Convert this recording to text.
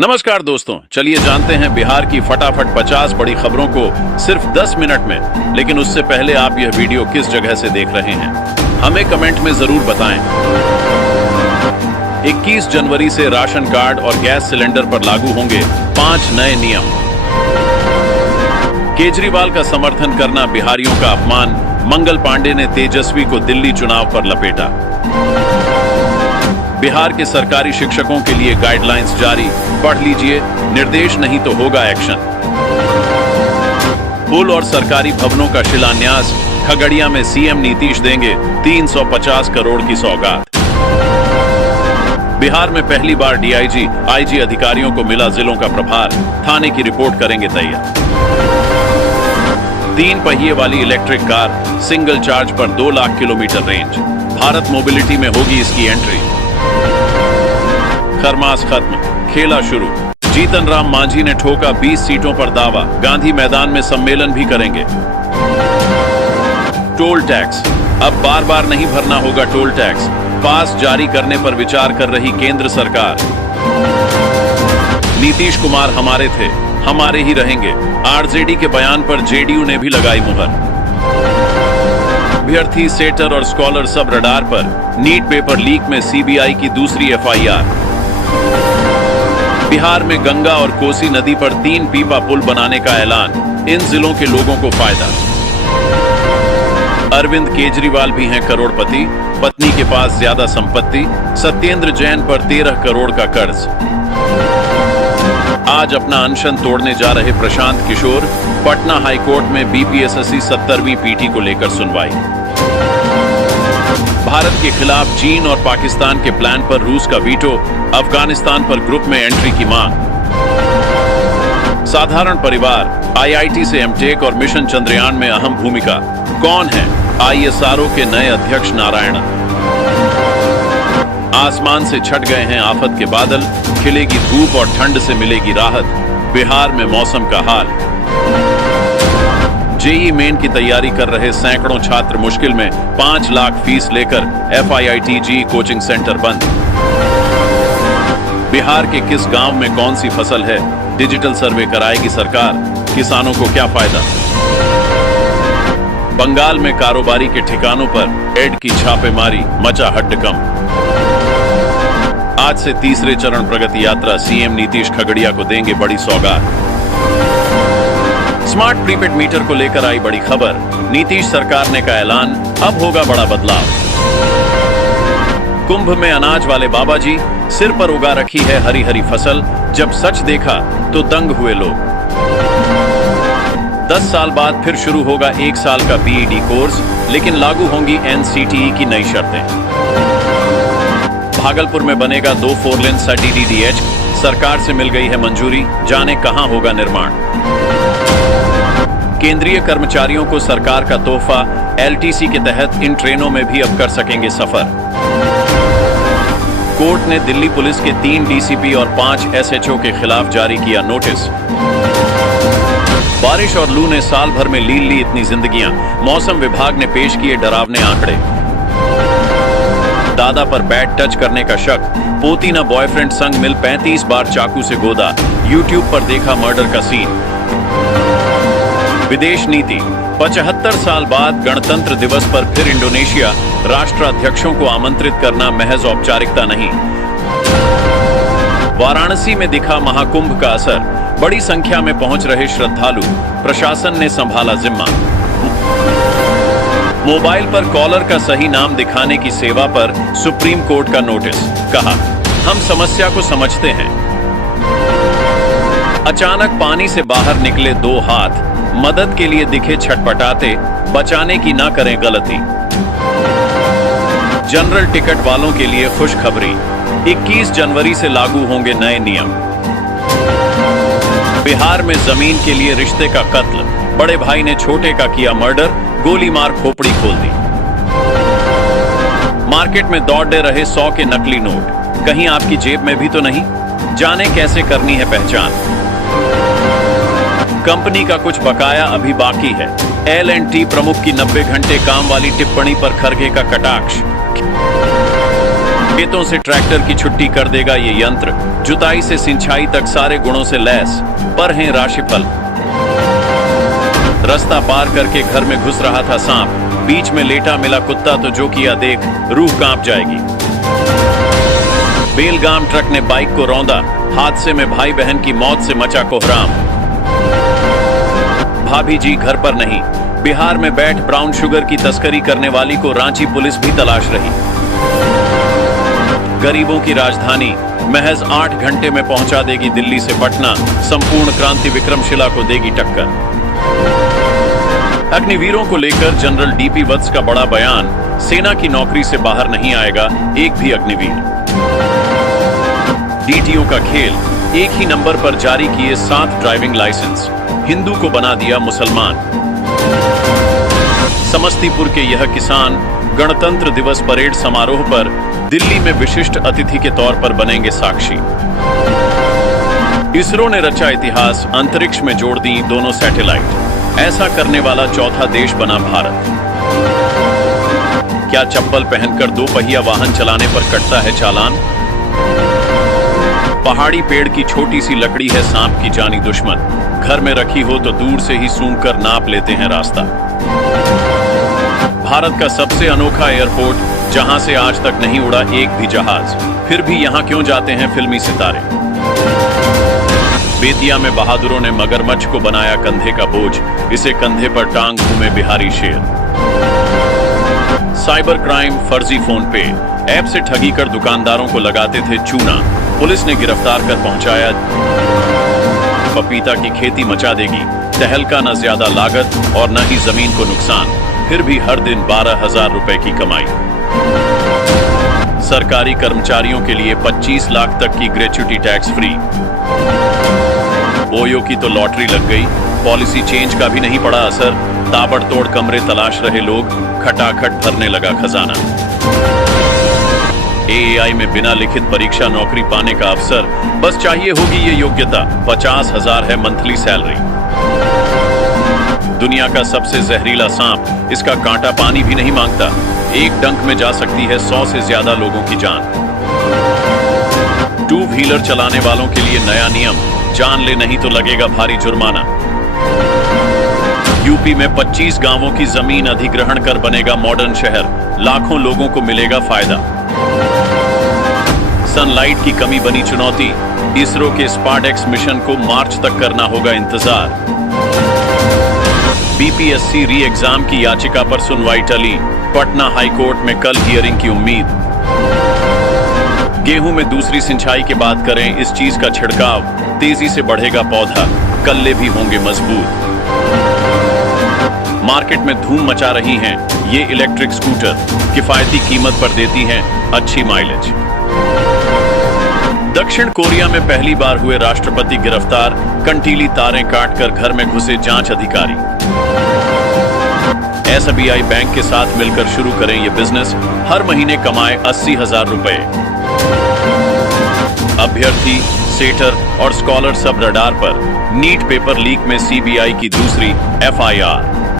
नमस्कार दोस्तों, चलिए जानते हैं बिहार की फटाफट 50 बड़ी खबरों को सिर्फ 10 मिनट में। लेकिन उससे पहले आप यह वीडियो किस जगह से देख रहे हैं हमें कमेंट में जरूर बताएं। 21 जनवरी से राशन कार्ड और गैस सिलेंडर पर लागू होंगे 5 नए नियम। केजरीवाल का समर्थन करना बिहारियों का अपमान, मंगल पांडे ने तेजस्वी को दिल्ली चुनाव पर लपेटा। बिहार के सरकारी शिक्षकों के लिए गाइडलाइंस जारी, पढ़ लीजिए, निर्देश नहीं तो होगा एक्शन। पुल और सरकारी भवनों का शिलान्यास, खगड़िया में सीएम नीतीश देंगे 350 करोड़ की सौगात। बिहार में पहली बार डीआईजी, आईजी अधिकारियों को मिला जिलों का प्रभार, थाने की रिपोर्ट करेंगे तैयार। 3 पहिए वाली इलेक्ट्रिक कार, सिंगल चार्ज पर 2 lakh kilometre range, Bharat mobility में होगी इसकी एंट्री। खरमास खत्म, खेला शुरू। जीतन राम मांझी ने ठोका 20 सीटों पर दावा, गांधी मैदान में सम्मेलन भी करेंगे। टोल टैक्स, अब बार बार नहीं भरना होगा टोल टैक्स, पास जारी करने पर विचार कर रही केंद्र सरकार। नीतीश कुमार हमारे थे, हमारे ही रहेंगे, आरजेडी के बयान पर जेडीयू ने भी लगाई मुहर। अभ्यर्थी, सेटर और स्कॉलर सब रडार पर, नीट पेपर लीक में सीबीआई की दूसरी एफआईआर। बिहार में गंगा और कोसी नदी पर 3 पीपा पुल बनाने का ऐलान, इन जिलों के लोगों को फायदा। अरविंद केजरीवाल भी हैं करोड़पति, पत्नी के पास ज्यादा संपत्ति, सत्येंद्र जैन पर 13 करोड़ का कर्ज। आज अपना अनशन तोड़ने जा रहे प्रशांत किशोर, पटना हाईकोर्ट में बीपीएससी 70वीं पीटी को लेकर सुनवाई। भारत के खिलाफ चीन और पाकिस्तान के प्लान पर रूस का वीटो, अफगानिस्तान पर ग्रुप में एंट्री की मांग। साधारण परिवार, आईआईटी से एमटेक और मिशन चंद्रयान में अहम भूमिका, कौन है आईएसआरओ के नए अध्यक्ष नारायण। आसमान से छट गए हैं आफत के बादल, खिलेगी धूप और ठंड से मिलेगी राहत, बिहार में मौसम का हाल। जेई मेन की तैयारी कर रहे सैकड़ों छात्र मुश्किल में, 5 लाख फीस लेकर एफआईआईटी कोचिंग सेंटर बंद। बिहार के किस गांव में कौन सी फसल है, डिजिटल सर्वे कराएगी सरकार, किसानों को क्या फायदा। बंगाल में कारोबारी के ठिकानों पर एड की छापेमारी, मचा हड्डकंप। आज से तीसरे चरण प्रगति यात्रा, सीएम नीतीश खगड़िया को देंगे बड़ी सौगात। स्मार्ट प्रीपेड मीटर को लेकर आई बड़ी खबर, नीतीश सरकार ने का ऐलान, अब होगा बड़ा बदलाव। कुंभ में अनाज वाले बाबा जी, सिर पर उगा रखी है हरी हरी फसल, जब सच देखा तो दंग हुए लोग। 10 साल बाद फिर शुरू होगा 1 साल का बीईडी कोर्स, लेकिन लागू होंगी एनसीटीई की नई शर्तें। भागलपुर में बनेगा 2 4 लेन सा डीडीडीएच, सरकार से मिल गई है मंजूरी, जाने कहां होगा निर्माण। केंद्रीय कर्मचारियों को सरकार का तोहफा, एलटीसी के तहत इन ट्रेनों में भी अब कर सकेंगे सफर। कोर्ट ने दिल्ली पुलिस के 3 डीसीपी और 5 एसएचओ के खिलाफ जारी किया नोटिस। बारिश और लू ने साल भर में लील ली इतनी जिंदगियां, मौसम विभाग ने पेश किए डरावने आंकड़े। दादा पर बैट टच करने का शक, पोती न बॉयफ्रेंड संग मिल 35 बार चाकू से गोदा, यूट्यूब पर देखा मर्डर का सीन। विदेश नीति, 75 साल बाद गणतंत्र दिवस पर फिर इंडोनेशिया, राष्ट्राध्यक्षों को आमंत्रित करना महज औपचारिकता नहीं। वाराणसी में दिखा महाकुंभ का असर, बड़ी संख्या में पहुंच रहे श्रद्धालु, प्रशासन ने संभाला जिम्मा। मोबाइल पर कॉलर का सही नाम दिखाने की सेवा पर सुप्रीम कोर्ट का नोटिस, कहा हम समस्या को समझते हैं। अचानक पानी से बाहर निकले 2 हाथ, मदद के लिए दिखे छटपटाते, बचाने की ना करें गलती। जनरल टिकट वालों के लिए खुशखबरी, 21 जनवरी से लागू होंगे नए नियम। बिहार में जमीन के लिए रिश्ते का कत्ल, बड़े भाई ने छोटे का किया मर्डर, गोली मार खोपड़ी खोल दी। मार्केट में दौड़े रहे 100 के नकली नोट, कहीं आपकी जेब में भी तो नहीं, जाने कैसे करनी है पहचान। कंपनी का कुछ बकाया अभी बाकी है, L&T प्रमुख की 90 घंटे काम वाली टिप्पणी पर खरगे का कटाक्ष। खेतों से ट्रैक्टर की छुट्टी कर देगा ये यंत्र। जुताई से सिंचाई तक सारे गुणों से लैस, पर हैं राशिफल। रास्ता पार करके घर में घुस रहा था सांप, बीच में लेटा मिला कुत्ता तो जो किया देख रूह कांप जाएगी। बेलगाम ट्रक ने बाइक को रौंदा, हादसे में भाई बहन की मौत से मचा कोहराम। भाभी जी घर पर नहीं, बिहार में बैठ ब्राउन शुगर की तस्करी करने वाली को रांची पुलिस भी तलाश रही। गरीबों की राजधानी महज 8 घंटे में पहुंचा देगी दिल्ली से पटना, संपूर्ण क्रांति विक्रमशिला को देगी टक्कर। अग्निवीरों को लेकर जनरल डीपी वत्स का बड़ा बयान, सेना की नौकरी से बाहर नहीं आएगा एक भी अग्निवीर। डीटीओ का खेल, एक ही नंबर पर जारी किए 7 ड्राइविंग लाइसेंस, हिंदू को बना दिया मुसलमान। समस्तीपुर के यह किसान गणतंत्र दिवस परेड समारोह पर दिल्ली में विशिष्ट अतिथि के तौर पर बनेंगे साक्षी। इसरो ने रचा इतिहास, अंतरिक्ष में जोड़ दी दोनों सैटेलाइट। ऐसा करने वाला चौथा देश बना भारत। क्या चप्पल पहनकर 2 पहिया वाहन चलाने पर कटता है चालान? पहाड़ी पेड़ की छोटी सी लकड़ी है सांप की जानी दुश्मन। घर में रखी हो तो दूर से ही सूंघकर नाप लेते हैं रास्ता। भारत का सबसे अनोखा एयरपोर्ट, जहां से आज तक नहीं उड़ा एक भी जहाज, फिर भी यहां क्यों जाते हैं फिल्मी सितारे? बेतिया में बहादुरों ने मगरमच्छ को बनाया कंधे का बोझ, इसे कंधे पर टांग घूमे बिहारी शेर। साइबर क्राइम, फर्जी फोन पे ऐप से ठगी कर दुकानदारों को लगाते थे चूना, पुलिस ने गिरफ्तार कर पहुंचाया। पपीता की खेती मचा देगी, तहलका न ज्यादा लागत और न ही जमीन को नुकसान, फिर भी हर दिन 12,000 रुपए की कमाई। सरकारी कर्मचारियों के लिए 25 लाख तक की ग्रेच्युटी टैक्स फ्री। ओयो की तो लॉटरी लग गई, पॉलिसी चेंज का भी नहीं पड़ा असर। ताबड़तोड़ कमरे तलाश रहे लोग, खटाखट भरने लगा खजाना। एआई में बिना लिखित परीक्षा नौकरी पाने का अवसर, बस चाहिए होगी ये योग्यता। 50,000 है मंथली सैलरी। दुनिया का सबसे जहरीला सांप, इसका कांटा पानी भी नहीं मांगता, एक डंक में जा सकती है 100 से ज्यादा लोगों की जान। 2 व्हीलर चलाने वालों के लिए नया नियम, जान ले नहीं तो लगेगा भारी जुर्माना। यूपी में 25 गांवों की जमीन अधिग्रहण कर बनेगा मॉडर्न शहर, लाखों लोगों को मिलेगा फायदा। सनलाइट की कमी बनी चुनौती, इसरो के स्पार्डेक्स मिशन को मार्च तक करना होगा इंतजार। बीपीएससी री एग्जाम की याचिका पर सुनवाई टली, पटना हाईकोर्ट में कल हियरिंग की उम्मीद। गेहूं में दूसरी सिंचाई के बाद करें इस चीज का छिड़काव, तेजी से बढ़ेगा पौधा, कल्ले भी होंगे मजबूत। मार्केट में धूम मचा रही हैं ये इलेक्ट्रिक स्कूटर, किफायती कीमत पर देती हैं अच्छी माइलेज। दक्षिण कोरिया में पहली बार हुए राष्ट्रपति गिरफ्तार, कंटीली तारें काटकर घर में घुसे जांच अधिकारी। एसबीआई बैंक के साथ मिलकर शुरू करें ये बिजनेस, हर महीने कमाए 80,000 रुपए। अभ्यर्थी, सेटर और स्कॉलर सब रडार पर, नीट पेपर लीक में सीबीआई की दूसरी एफआईआर।